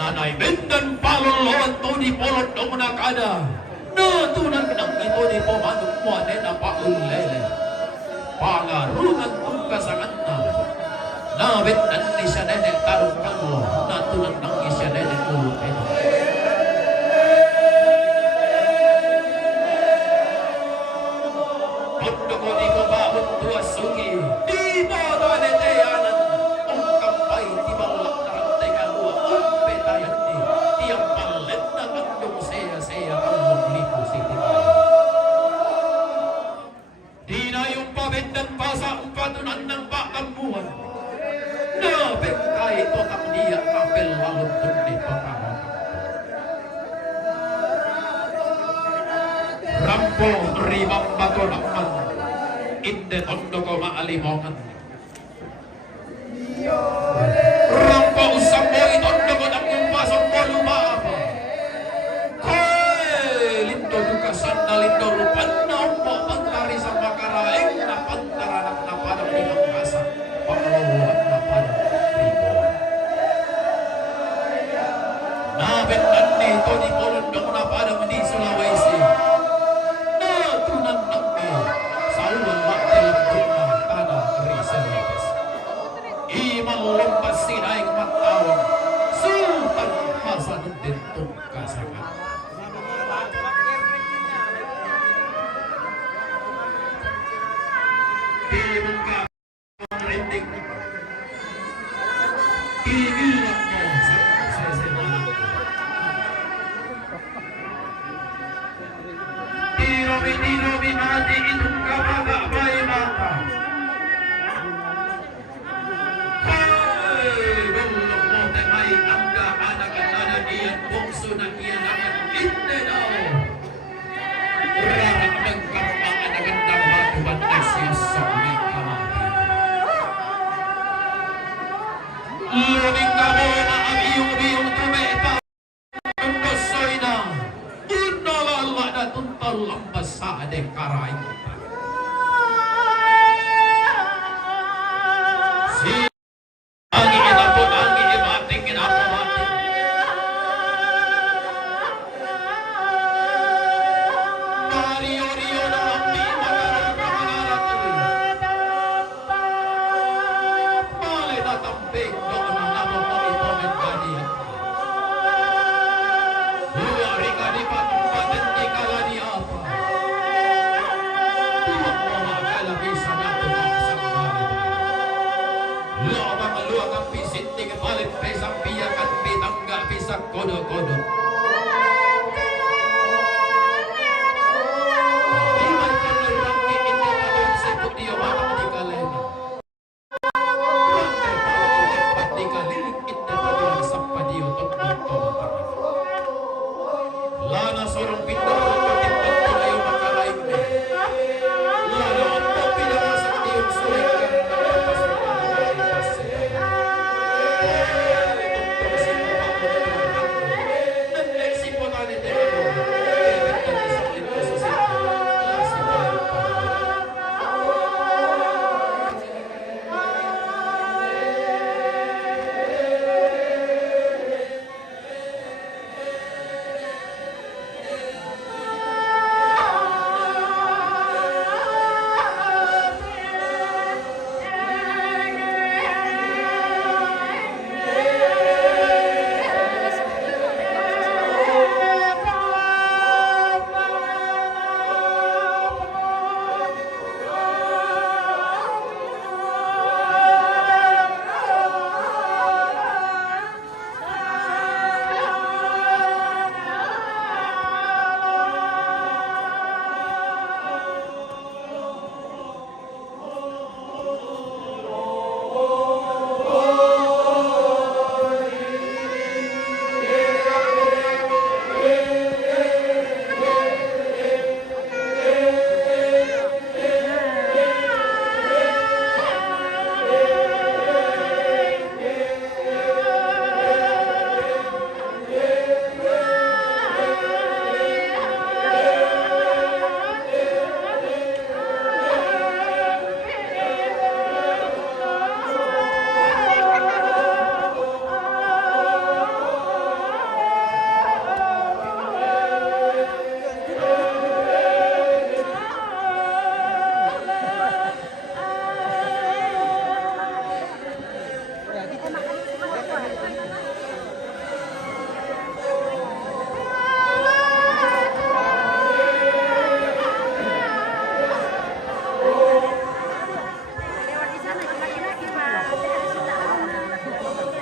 Nanay bendan palolon to di polot dong nakada. Natunan kenang ito di pomanong muane na paulele. Pangarungan tungkasangan na. Nabendan ni siya nenek tarong kango. Natunan nang isya nenek ulupin. Pondo ko di ko baon tuwa sugi. Di ba doon eteyanan. Ang kampay di balak na rantay kalua. Umpetayan di. Tiang palet na kandong saya-saya ang lipo si Tibay. Di na yung pabendan pa sa patunan ng pakamuan. Nabengkay ito kang dia kapel walong kundi pakamuan. Rampo rimang bato naman. Inde tondo ko maalimongan. Rampo usap mo itondo ko ng kumpasok mo lumaba. Hey, lindo dukasan na lindo lupan na umpo pantari sa makaraing na pantaranak na padang ilang kasa. Pangalawan na padang ribuan. Nabendan nito di polondong na padang di Sulawesi. Natunan ng sa ulang matilang bunga tanah Riselipes. Imang lumpas sinaing matawang sultan Hasanuddin Tungkasangan. Timong ka rindig Igilang mo sa sesimalang Tiro-tiro mati itong kababay mata. Gulong mo temay angga anak-anak iyan bungso na iyan akan hindi daw. Rarak magkampang anak-anak matuan na siya sa may kamati. Luming ka mo na ang iyong tumeta. Ang basoy na inalala na tuntal ang basa de karay.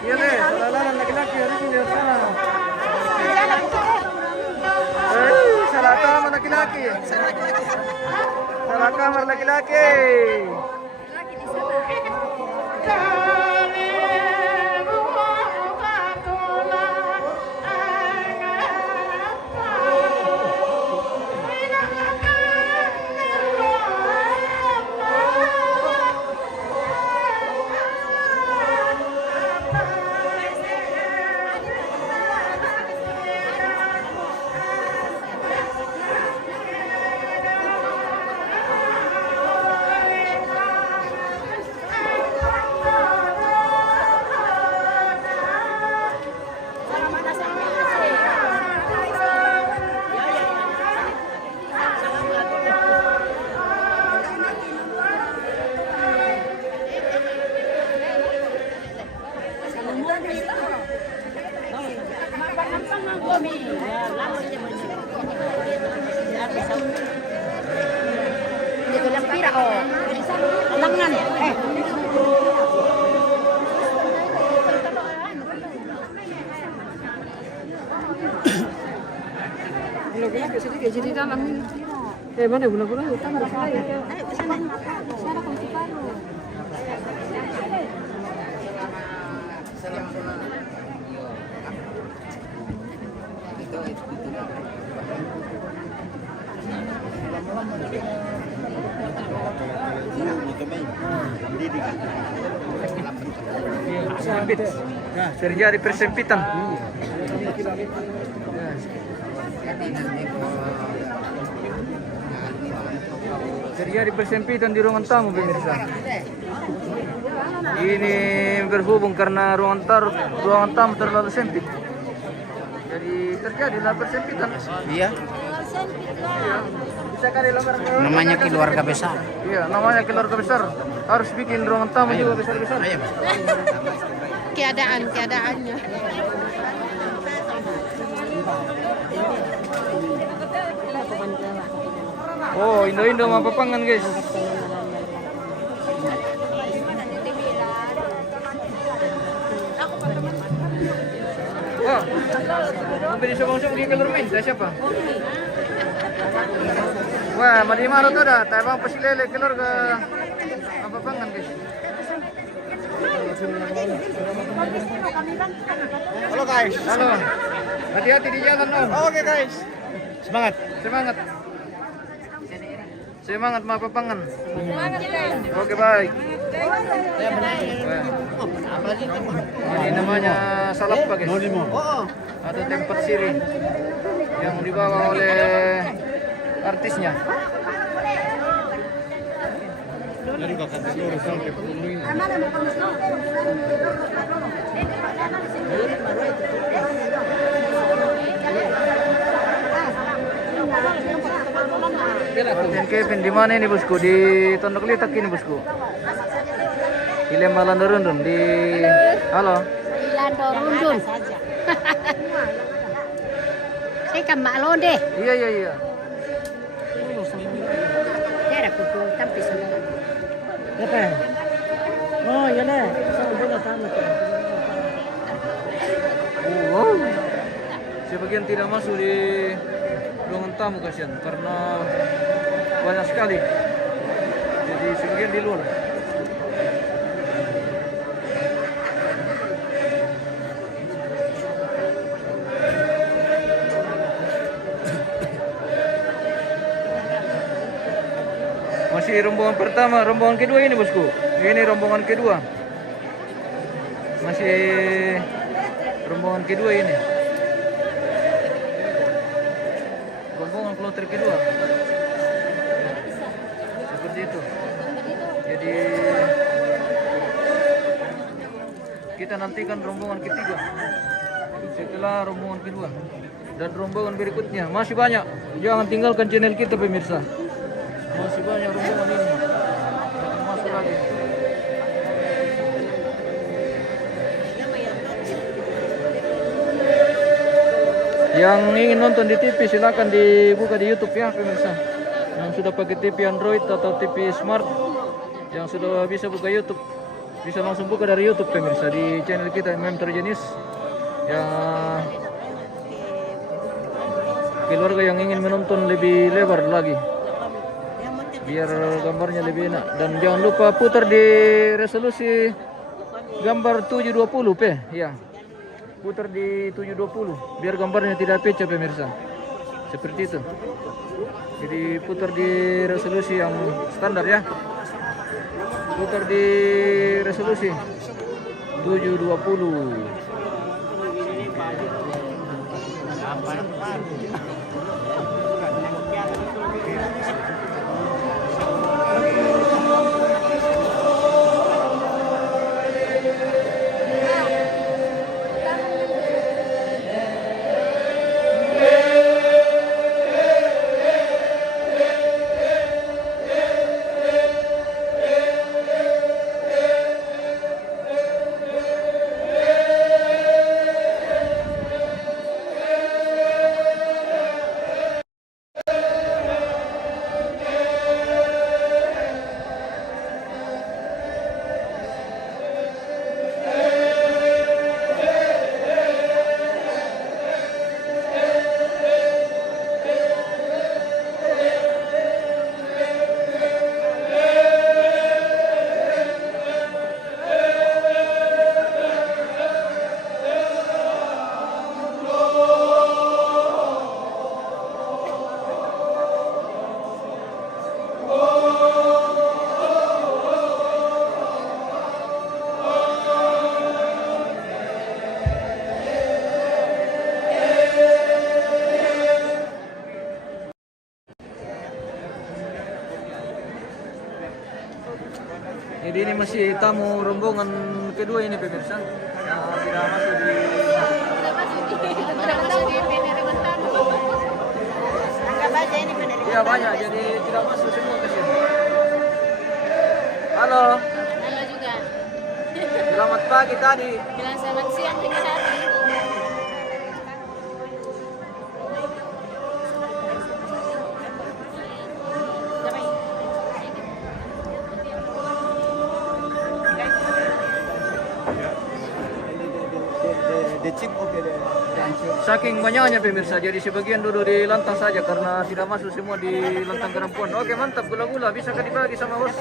Iya deh, salah laki-laki harus di sana. Salah kamar laki-laki. Salah kamar laki-laki. Dito lang pira oh. Langan. Gula-gula ke sedikit jadi dalam ini. Mana gula-gula? Utama di sana. Ayo ke sana. Sana kau paru. Sempit. Nah, terjadi persempitan. Terjadi persempitan di ruangan tamu pemirsa. Ini berhubung karena ruangan tamu terlalu sempit. Jadi terjadilah persempitan. Iya, Bisa kali lembar namanya keluarga besar. Iya, namanya keluarga besar. Harus bikin ruangan tamu juga besar-besar. Keadaannya. Oh, Indo-Indo mapapangan guys. Wah, hampir disokong-sokong di keluar main. Siapa? Wah, madi maro tuh dah. Tayang pasilele keluar ke mapapangan guys. Halo guys. Halo. Hati-hati di jalan om. Oke guys. Semangat. Semangat. Semangat mapapangan. Oke baik. Ini namanya salap guys. Atau tempat siri yang dibawa oleh artisnya. Dan Kevin di mana ini bosku? Di Tondok Litak ini bosku. Di Lembalan Dorundun di halo. Ilando Rundun. Saya kan Mak Lode. Iya. Daerah kudu tapi saudara. Apa? Oh, iya deh. Saya udah sana. Oh. Sebagian tidak masuk di ruangan tamu kasihan karena banyak sekali. Jadi sebagian di luar. Masih rombongan pertama, rombongan kedua ini bosku. Ini rombongan kedua. Masih rombongan kedua ini. Rombongan kloter kedua. Seperti itu. Jadi kita nantikan rombongan ketiga setelah rombongan kedua dan rombongan berikutnya. Masih banyak. Jangan tinggalkan channel kita pemirsa. Masih banyak rombongan ini. Masuk lagi. Yang ingin nonton di TV silakan dibuka di YouTube ya pemirsa. Yang sudah pakai TV Android atau TV Smart yang sudah bisa buka YouTube bisa langsung buka dari YouTube pemirsa di channel kita MM Terjenis. Ya, keluarga yang ingin menonton lebih lebar lagi biar gambarnya lebih enak, dan jangan lupa putar di resolusi gambar 720 ya, putar di 720 biar gambarnya tidak pecah pemirsa, seperti itu. Jadi putar di resolusi yang standar ya, putar di resolusi 720. Jadi ini masih tamu rombongan kedua ini pemirsa yang tidak masuk di Iya banyak, jadi tidak masuk semua ke sini. Halo. Halo juga. Selamat pagi tadi. Bilang selamat siang dengan hati. Saking banyaknya pemirsa, jadi sebagian duduk di lantang saja karena tidak masuk semua di lantang kerampuan. Oke mantap, gula-gula bisa dibagi sama bos?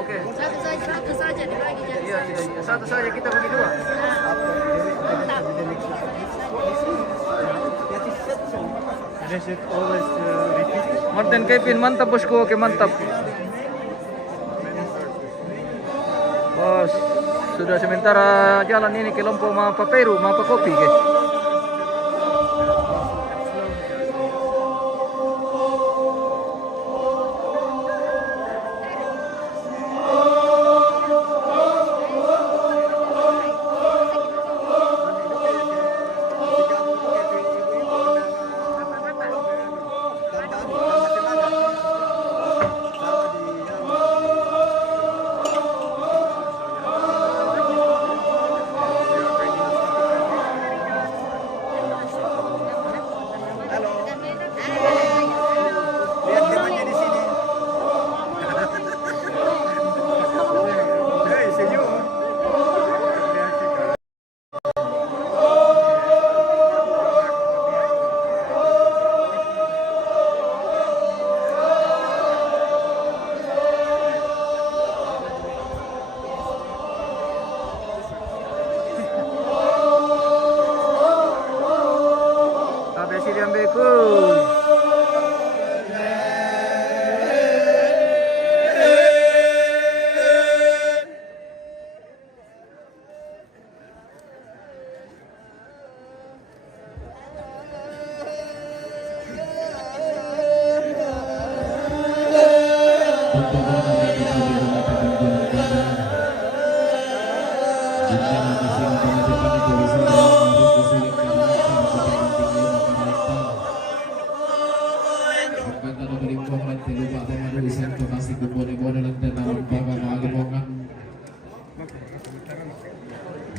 Oke. Satu saja dibagi jadi. Iya, satu saja kita bagi dua. Mantap. Martin Kevin mantap bosku, oke mantap. Bos, sudah sementara jalan ini ke Lompo Mapa Peru, Mapa Kopi guys.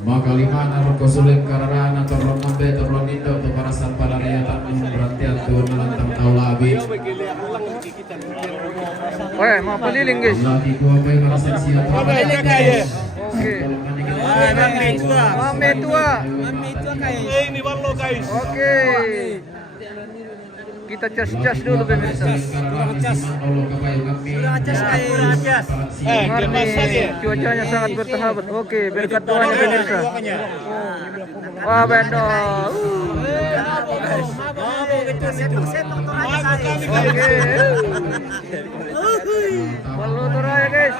Makalimana rokosuling kararana torron nambe torron indo tu parasan palariyatan berarti atuh nalantang taulabi. Weh, mau peliling guys. Lagi gua bae ngarasen siap. Oke. Mame tua. Ini Wallo guys. Oke. Kita cas dulu pemirsa. Hari ini cuacanya sangat bersahabat. Oke, berkat doanya pemirsa. Wah, Bendo. Oke. Wallo Toraya guys.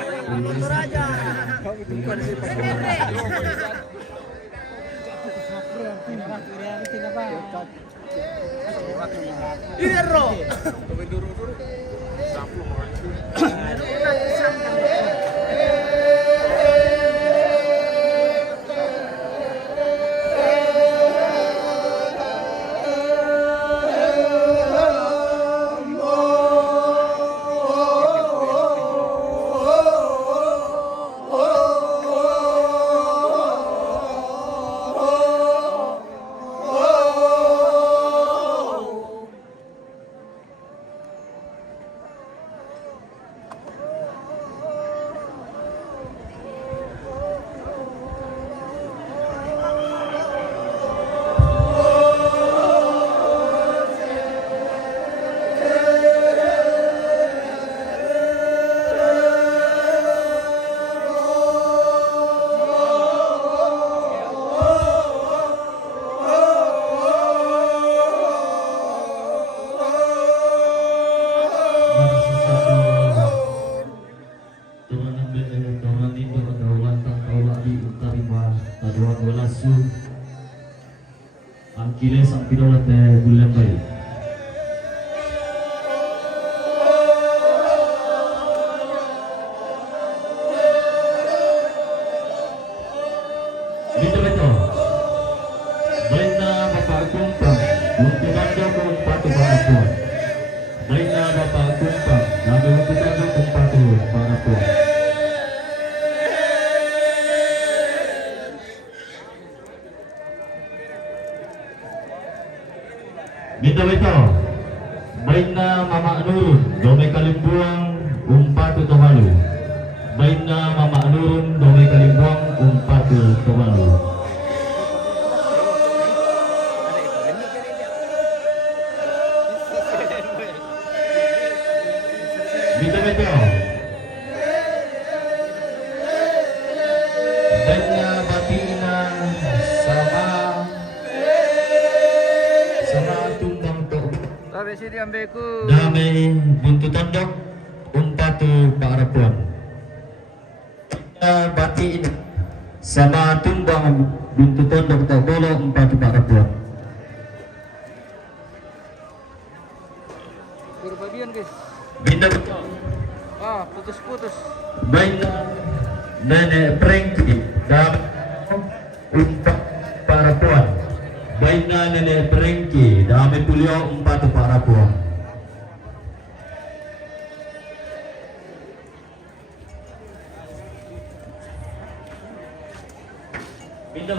Angkile sang pirola te bulan bayi. Betul. Baina Bapak Kumpang, untuk anda kumpatu para puan. Baina Bapak Kumpang, lalu untuk anda kumpatu para puan. Betul. Baina Mama Nurun, dome kalimbuang umpatu tohalu. Baina Mama Nurun, dome kalimbuang umpatu tohalu. Betul. Baina Batina sama tumbang to. Sampai sini ambeku. Damai buntu tondok umpatu para puan. Batin sama tumbang buntu tondok to bolo umpatu para puan. Berbagian guys. Binda Putus-putus. Baina nenek Prengki dan umpat para puan. Baina nenek Prengki damai puliau umpatu para puan. Binda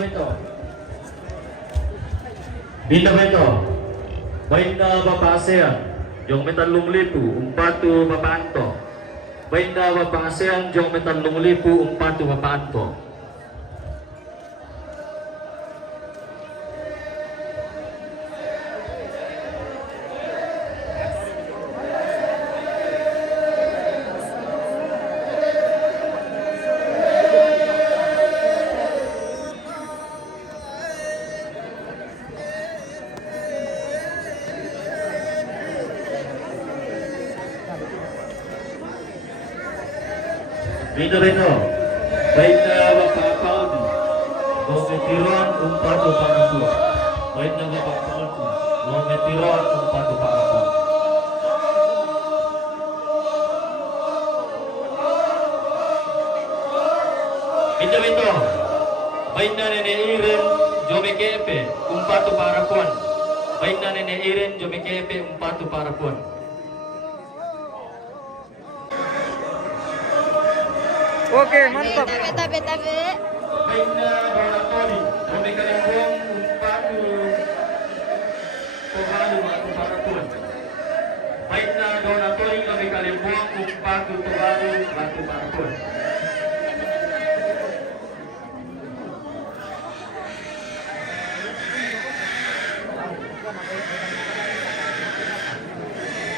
beto. Baina Bapak ASEAN jong metalung lipu umpatu Bapak Anto. Baina Bapak ASEAN jong metalung lipu umpatu Bapak Anto. Beto. Baina Bapak Paudi Lometiron umpatu para puan. Baina Bapak Paudi Lometiron umpatu para puan. Beto. Baina nenek Iren jome kepe umpatu para puan. Baina nenek Iren jome kepe umpatu para puan. Oke, mantap. Tabe. Baina donatori jome kalimbuang umpatu tohalu matu para puan. Baina donatori jome kalimbuang umpatu tohalu matu para puan.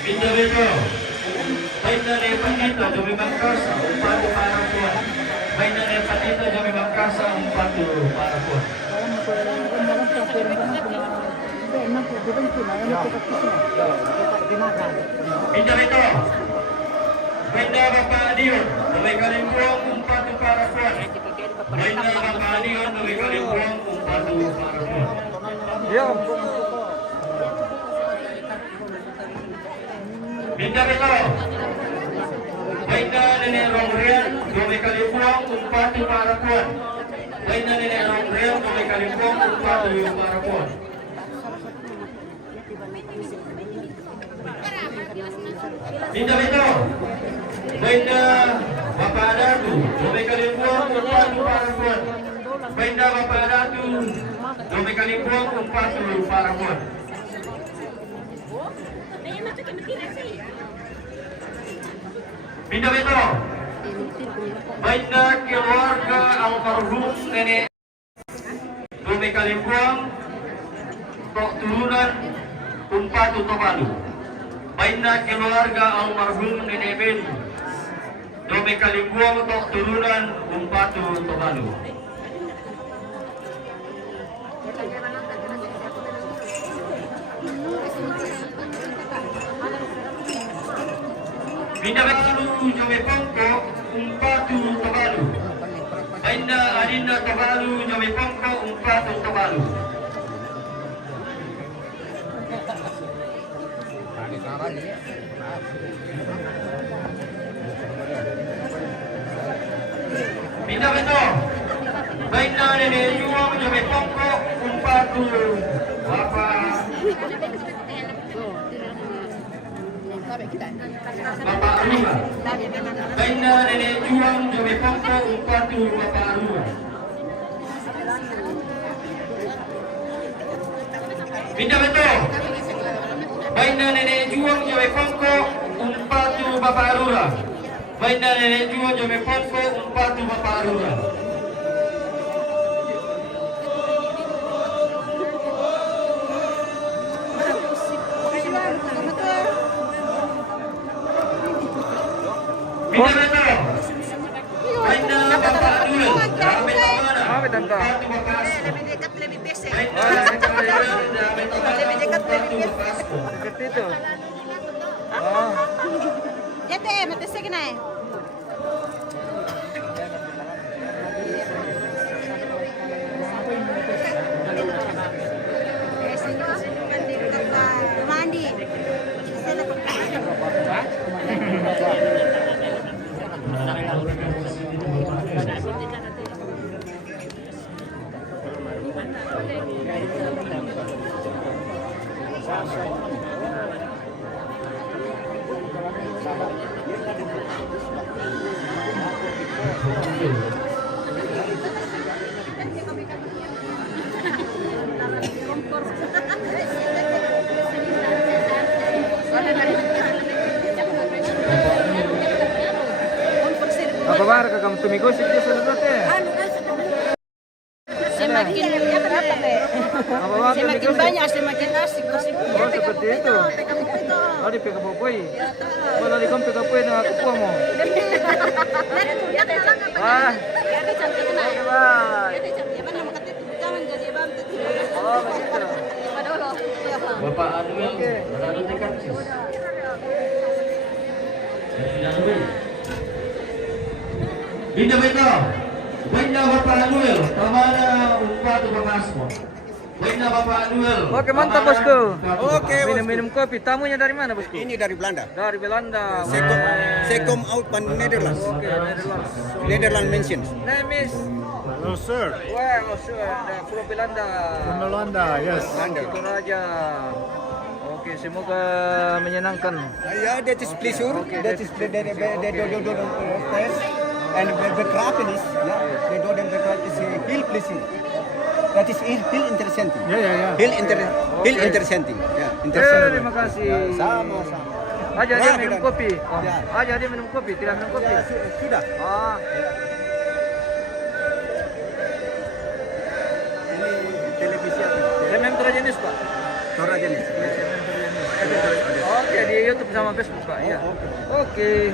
Pinjarito. Baina ni Patito Jomi Mangkasa Umpatu Parapuan. Baina ni Patito Jomi Mangkasa Umpatu Parapuan. Pinjarito. Baina Bapak Adion Jomi Kalimbuang Umpatu Parapuan. Baina Bapak Adion Jomi Kalimbuang Umpatu Parapuan. Yo. Pinjarito. Baina Nenek Rongrian Jomi Kalimbuang Umpatu Parapuan. Baina Nenek Rongrian Jomi Kalimbuang Umpatu Parapuan. Pinjarito. Baina Bapak Datu Jomi Kalimbuang Umpatu Parapuan. Baina Bapak Datu Jomi Kalimbuang Umpatu Parapuan. Pinjarito. Baina keluarga almarhum Nenek Jomi Kalimbuang tok turunan Umpatu Tobalu. Baina keluarga almarhum Nenek Ben Jomi Kalimbuang tok turunan Umpatu Tobalu. Pindah Balu Jomi Pongko Umpatu Tobalu. Baina Adinda Tobalu Jomi Pongko Umpatu Tobalu. Pindah Beto. Baina Nenek Juang Jomi Pongko Umpatu Bapak Aruna. Baina Nenek Juang Jomi Pongko Umpatu Bapak Aruna. Pindah Beto. Baina Nenek Juang Jomi Pongko Umpatu Bapak Aruna. Baina Nenek Juang Jomi Pongko Umpatu Bapak Aruna. Pindah Beto. Baina Bapak Adul Rame Tamara Umpatu Bapak Asko. Baina Bapak Adul Umpatu Bapak Asko. Seperti itu. Oh. Jete, mati sige na eh. Mandi. Apa bar ka kamu tumigos itu saudara? Semakin Apa bar semakin banyak semakin asik gosip. Oh seperti itu. Oh di pekapoy. Wala di kom pekapoy na ako po mo. Ah. Oh begitu. Bapak Anuel berada di Kapsis. Pindah Beto. Baina Bapak Anuel Tamara Umpatu Bapak Asko. Baina Bapak Anuel. Oke mantap bosku. Oke, bosku. Minum kopi. Tamunya dari mana bosku? Ini dari Belanda. Dari Belanda. Saya come out from Netherlands. Oke, Netherlands. Netherlands mentions. Name is Hello, sir. well, sure, from Belanda. From Melanda, yes. Itu raja. Oke, semoga menyenangkan. Yeah, that is pleasure. That is the test. And the craft is, yeah, they do them the craft is feel pleasing. That is feel interesting. Yeah. Feel interesting. Yeah, Terima kasih. Sama-sama. Aja dia Ya, minum kita- kopi. Oh, Ya. aja dia minum kopi, tidak minum kopi. Ya, sudah. Ah, Ini televisi apa? saya memang jenis Pak. Toraja nih. Oke, di YouTube sama Facebook Pak. Iya. Oke.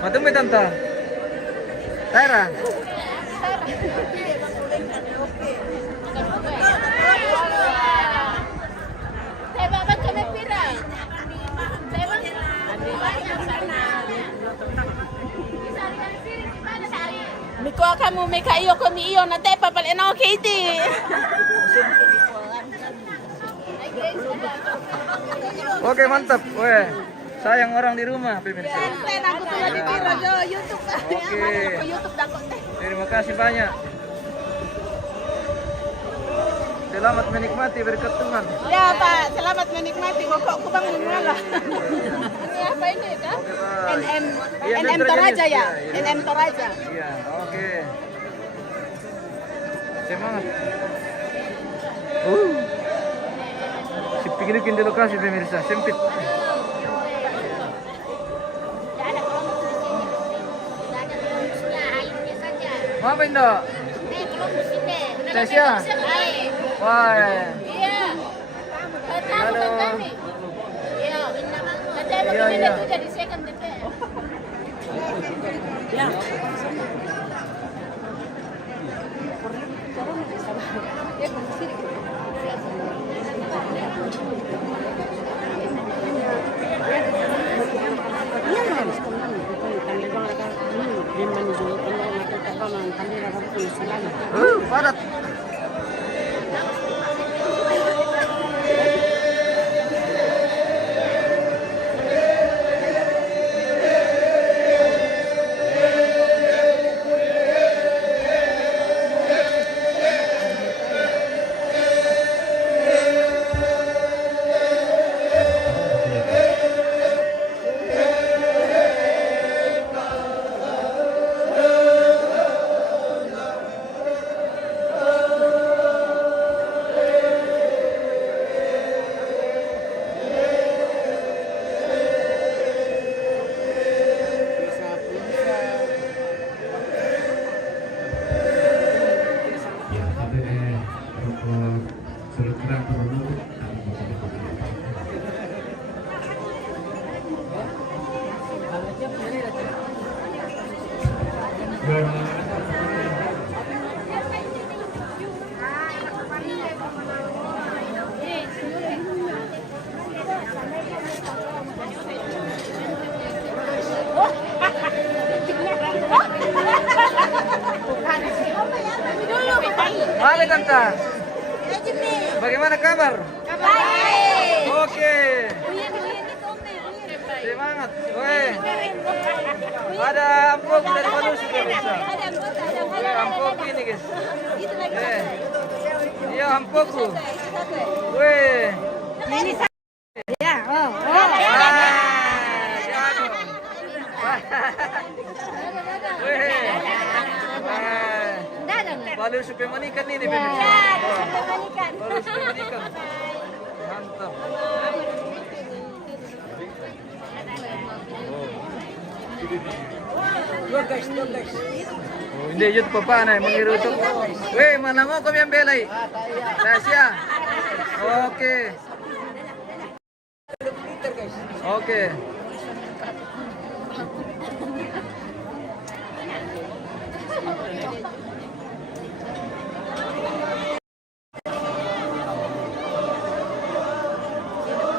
Matumi Tante. Tara. Miko kamu meka iyo komi iyo na te papal eno kiti. Oke, mantap. Weh. Sayang orang di rumah, pemirsa. Aku tuh lagi biro jo YouTube. Oke. YouTube dakot teh. Terima kasih banyak. Selamat menikmati berkat Tuhan. Ya Pak, selamat menikmati. Kok kubang mengalah. Ini apa ini kan? Oke, Pak. Iya, NM Toraja ya? Iya. NM Toraja. Iya, oke. Semangat. Pikir-pikir di lokasi pemirsa, sempit. Mau apa Indo? Tesya. Wah. Iya. Halo. Iya. Iya, iya. Jadi second DP. Ya. Padat. Ya, tapi untuk selengkap dulu. Halo Tante. Bagaimana kabar? Baik. Oke. Semangat. Weh. Ada amplop dari Malusi pemirsa. Amplop ini guys. Iya amplopku. Weh. Ya, oh. Weh. Balu supaya manikan ini pemirsa. Balu supaya manikan. Mantap. Oh, hindi yun pa pa na mangirutok. Weh, mana mo kami ang belay? Tasya. Okay. Okay.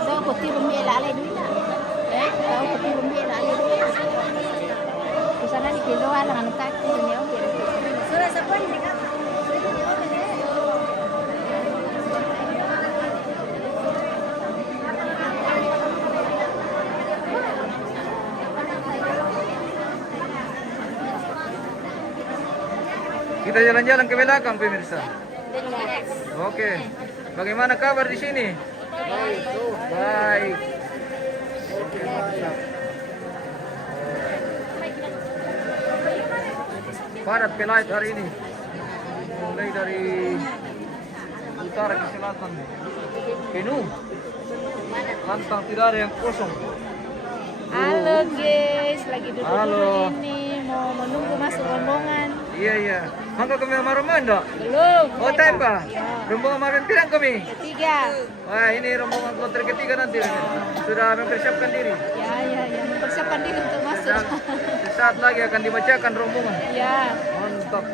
Daw ko ti rumela alay dito. Daw ko ti rumela alay dito. Sana di kiloa lang ang takti niyo. Sura sa pan ni ka. Kita jalan-jalan ke belakang pemirsa. Oke. Bagaimana kabar di sini? Baik. Oke, mantap. Padat pelaut hari ini. Mulai dari utara ke selatan. Penuh. Lantang tidak ada yang kosong. Halo guys, lagi duduk Halo. ini mau menunggu masuk rombongan. Iya, iya. Mangga kami marombongan enggak? Belum. Oh, tayo pa. Rombongan marombongan pirang kami. Ketiga. Wah, ini rombongan kloter ketiga nanti. Sudah mempersiapkan diri. Ya. Mempersiapkan diri untuk masuk. Dan sesaat lagi akan dibacakan rombongan. Ya. Mantap.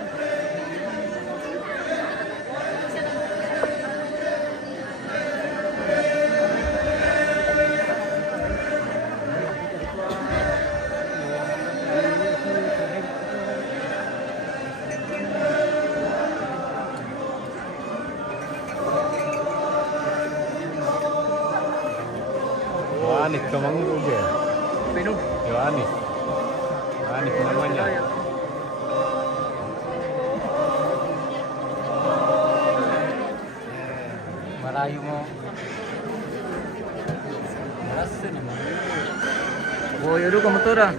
Yohanes Tumanggu dia. Pinung. Yohanes. Yohanes namanya. Malayo mo. Oh, yaudah kamu tuh dah.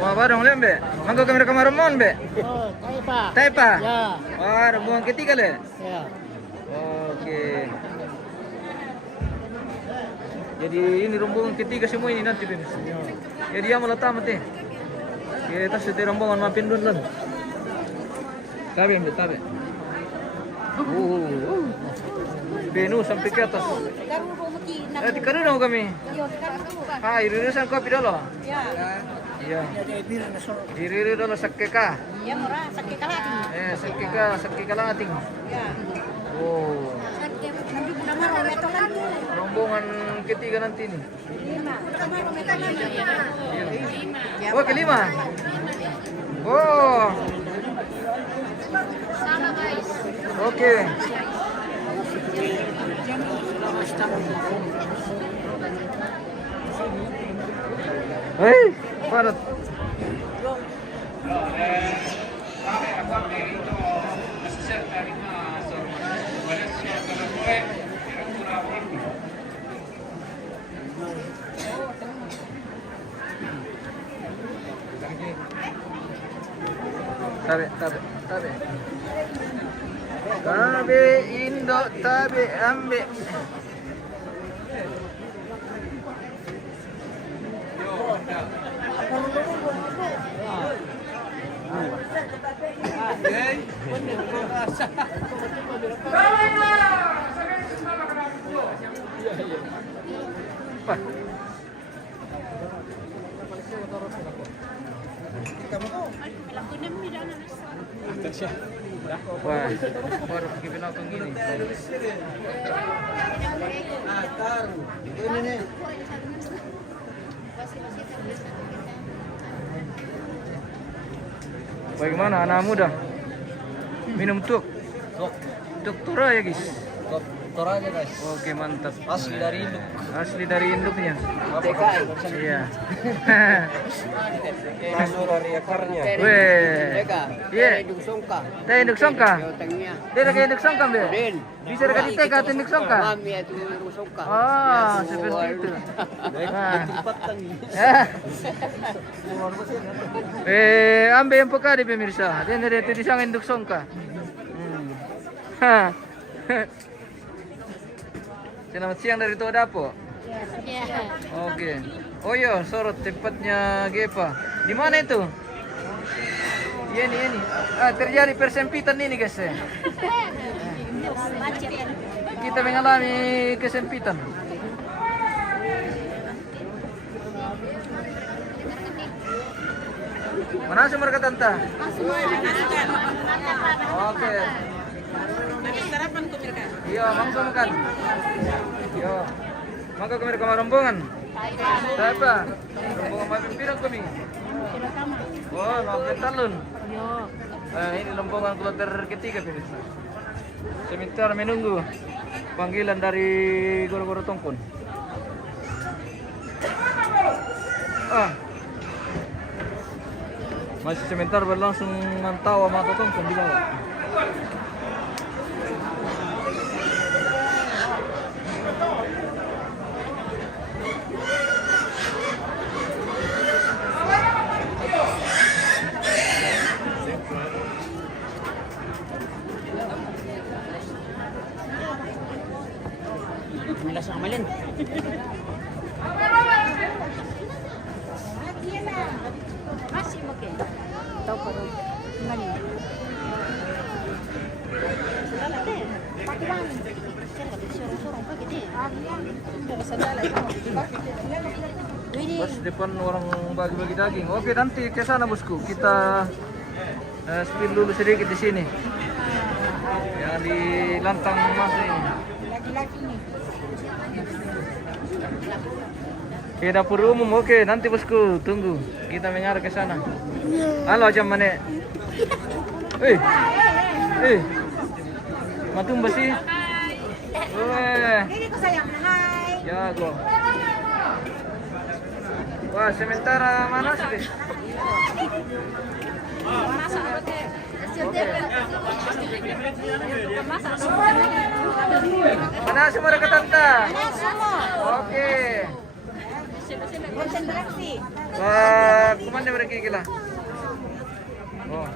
Wah, barang lem be. Mangga kami rekam rombongan be. Oh, tayo pa. Tayo pa. Ya. Wah, rombongan ketiga le. Ya. Oke. Jadi ini rombongan ketiga semua ini nanti pemirsa. Jadi yang malah tamat nih. Kita setir rombongan mampin dulu. Tabe ambil tabe. Benu sampai ke atas. Tikar dong kami. Ah, irisan kopi dulu. Ya. Iya. Iri dulu sakeka. Ya, murah sakit lagi. Sakeka lang ating. Ya. Oh. Nanti kita mau meto lagi. Rombongan ketiga nanti nih. 5. Kita mau meto lagi. Iya. Oh, kelima. Oh. Sana guys. Oke. Hei, padat. Tabe. Tabe Indo, tabe ambe. Wah, baru pergi belakang gini. Bagaimana anak muda? Minum tuk. Tuk tura ya guys. Tor aja guys. Oke mantap. Asli dari Induk. Asli dari induknya. TKI. Iya. Langsung dari akarnya. Weh. Iya. Induk Songka. Teh induk songka. Tengnya. Dia lagi induk songka be. Bisa dekat di TK atau induk songka. Mami itu Induk Songka. Oh, seperti itu. Nah. Ambil yang peka di pemirsa. Dia dari itu disang induk songka. Selamat siang dari Tua Dapo. Ya. Oke. Oh iya, sorot tempatnya Gepa. Di mana itu? Ini. Ah, terjadi persempitan ini guys. Kita mengalami kesempitan. Mana sumber tanta? Oke. Iya, langsung makan. Iya. Maka kami rekam rombongan. Siapa? Rombongan mampir pirang kami. Oh, mampir talun. Ini rombongan kloter ketiga pemirsa. Sebentar menunggu panggilan dari Goro-Goro Tongkon. Masih sebentar berlangsung mantau sama Tongkon di bawah. Milas sa kamalin. Masih oke. Tahu kalau mana? Pas depan orang bagi-bagi daging. Oke, nanti ke sana bosku. Kita spill dulu sedikit di sini. Yang di lantang mas ini. Oke, dapur umum. Oke, nanti bosku tunggu. Kita mengarah ke sana. Halo jam mana? Matum basi. Jago. Wah, sementara mana sih? Mana semua rekan tante? Oke. Wah, kemana mereka gila? Oh.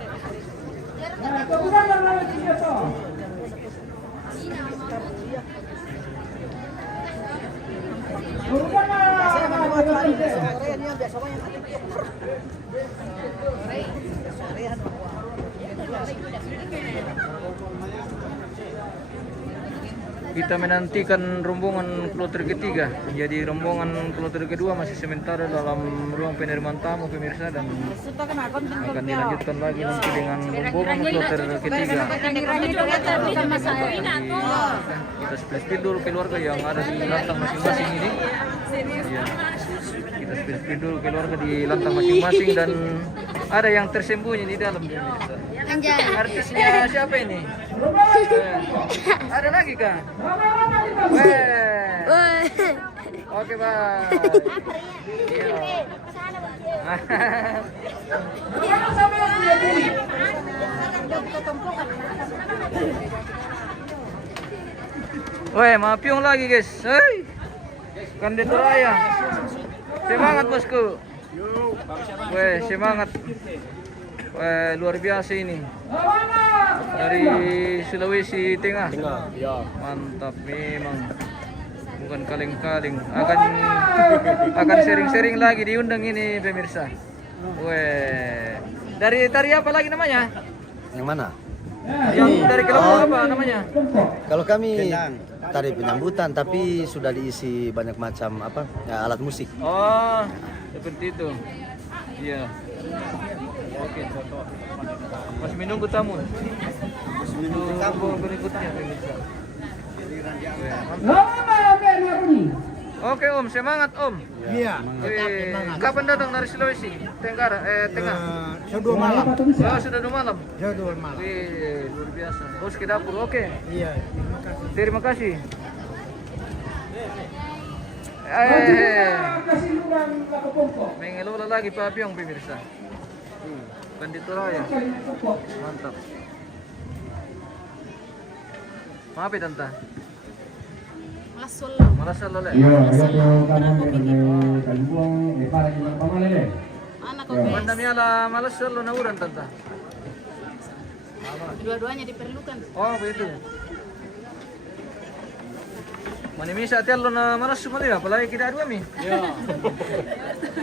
Kita menantikan rombongan kloter ketiga. Jadi rombongan kloter kedua masih sementara dalam ruang penerimaan tamu pemirsa, dan akan dilanjutkan lagi nanti dengan rombongan kloter ketiga. Kita spill dulu keluarga yang ada di lantang masing-masing ini. Ya. Kita spill dulu keluarga di lantang masing-masing, dan ada yang tersembunyi di dalam pemirsa. Artisnya siapa ini? Ada lagi kah? Oke, bye. Weh, mapiong lagi guys. Hei, Kandidat Raya. Semangat bosku. Weh, semangat. Wah, luar biasa ini. Dari Sulawesi Tengah. Mantap memang. Bukan kaleng-kaleng. Akan sering-sering lagi diundang ini pemirsa. Weh. Dari tari apa lagi namanya? Yang mana? Yang dari kelompok apa namanya? Kalau kami tari penyambutan, tapi sudah diisi banyak macam alat musik. Oh, seperti itu. Iya. Oke. Masih menunggu tamu. Menunggu tamu berikutnya pemirsa. Oke Om, semangat Om. Iya. Kapan datang dari Sulawesi Tenggara? Tengah. Sudah malam. Oh, sudah 2 malam. Sudah malam. Luar biasa. Bos ke dapur, oke. Iya. Terima kasih. Mengelola lagi Pak Piong pemirsa. Kandidat Raya. Mantap. Maaf ya Tante. Malas solo le. Pandang ala malas solo na uran Tante. Dua-duanya diperlukan. Oh begitu. Manimisa telo na malas sumali apalagi kita dua mi. Iya.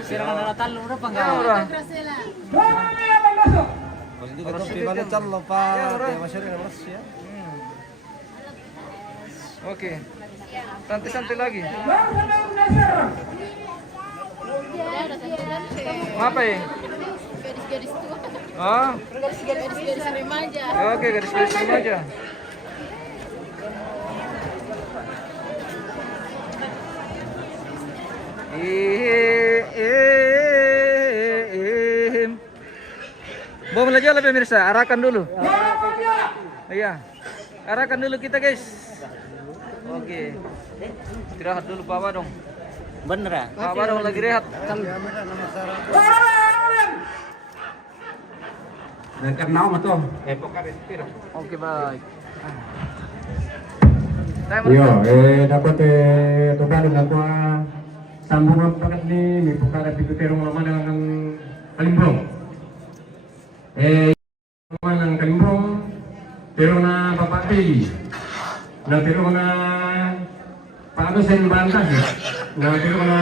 Sirangan na talo ora pa nga. Ora. Hindi ka topi balik talo pa. Masyari na malas ya. Oke. Santai-santai lagi. Apa ya? Gadis-gadis tua. Oh. Gadis-gadis remaja. Oke, gadis-gadis remaja. Mau belajar lebih pemirsa, arahkan dulu. Iya, arahkan dulu kita guys. Oke, istirahat dulu Pak Badong. Bener ya? Pak Badong lagi rehat. Dan kenal mah tuh. Oke baik. Yo, dapat total ako sambungan pakat ni may pukara pito terong laman ng Kalimbrong. Laman ng Kalimbrong, pero na papati, na pero na paano sa bantas, na pero na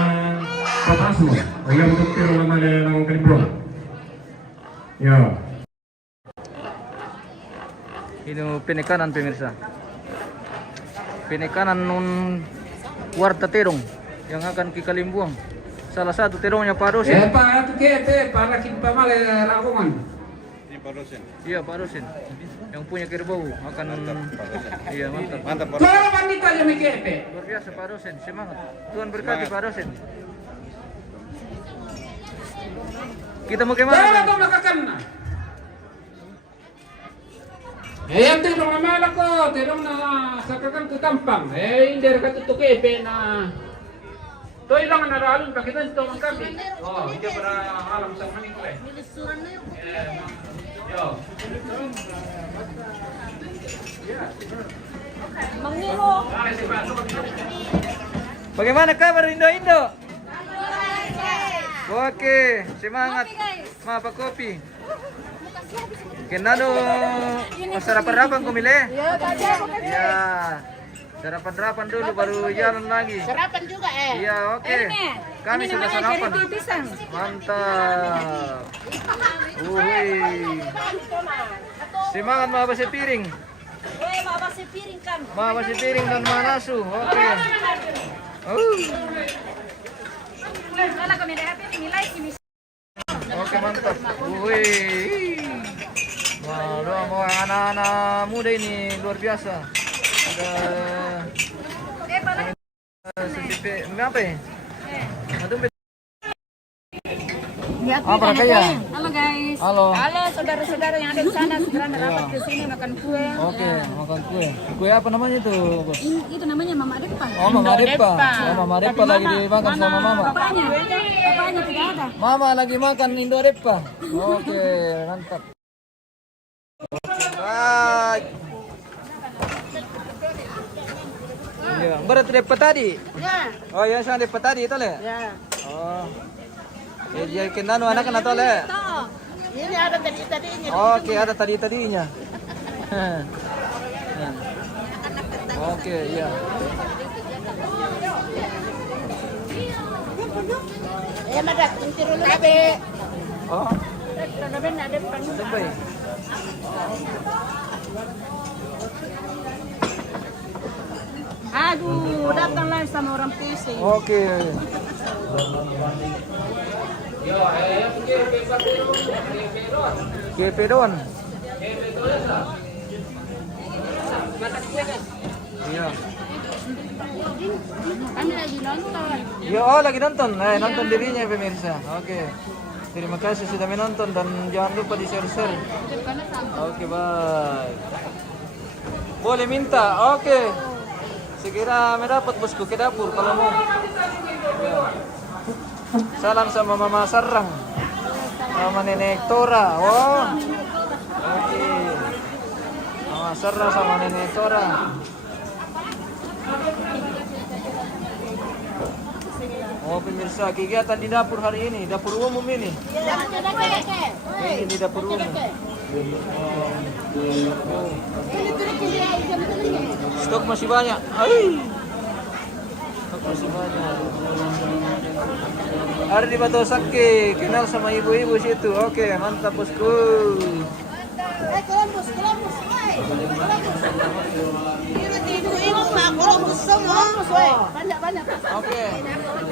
papasmo, ang pero laman ng Kalimbrong. Yo. Ini penekanan pemirsa. penekanan nun Warta Terong yang akan ke Kalimbuang. Salah satu terongnya Pak Dosen. Pak, itu KP, para kita malah rakungan. Iya, Pak Dosen. Yang punya kerbau akan iya, mantap. Mantap. Kalau wanita aja mi KP. Luar biasa Pak Dosen, semangat. Tuhan berkati Pak Dosen. Kita mau kemana? Kalau kau melakukan. Yang terong na malah ko, terong na sakakan ke kampang. Hindi rin to KP na. To ilang naralon pa kita ito ang kami. Oh, hindi para alam sa maning ko eh. Yo. Bagaimana kabar Indo-Indo? Oke, semangat. Mapa kopi. Kenado sarapan-sarapan kumile? Iya. Sarapan-sarapan dulu baru jalan lagi. Sarapan juga Iya, oke. Kami sudah sarapan. Mantap. Semangat Mama Basi Piring. Mama Basi Piring dan Manasu. Oke. Oke, mantap. Wah, mau anak-anak muda ini luar biasa. Ada apa ya? Apa kaya? Halo guys. Halo. Halo saudara-saudara yang ada di sana, segera rapat ke sini makan kue. Oke, makan kue. Kue apa namanya itu, Bos? Itu namanya Mama Depa. Oh, Mama Depa. Oh, Mama Depa lagi dimakan sama Mama. Bapaknya tidak ada. Mama lagi makan Indo Depa. Oke, mantap. Baik. Iya, berarti Depa tadi? Ya. Oh, yang sana Depa tadi itu le? Ya. Oh. Jadi kenano anak atau le? Ini ada tadi-tadinya. Oke, ada tadi-tadinya. Oke, iya. Ya madak, tiru labe. Oh, Labe na ada pan. sampai. Aduh, datanglah sama orang PC. Oke. Kepedon. Iya. Kami lagi nonton. Ya, oh lagi nonton. Nonton dirinya pemirsa. Oke. Terima kasih sudah menonton dan jangan lupa di share-share. Oke, bye. Boleh minta. Oke. Segera mendapat bosku ke dapur kalau mau. Ya. Salam sama Mama Sarang. Sama Nenek Tora. Oh. Oke. Mama Sarang sama Nenek Tora. Oh pemirsa, kegiatan di dapur hari ini, dapur umum ini. Ini di dapur umum. Stok masih banyak. Stok masih banyak. Ada di Batu Sake, kenal sama ibu-ibu situ. Oke, mantap bosku. Columbus. Ibu-ibu Pak Columbus semua. Banyak. Oke.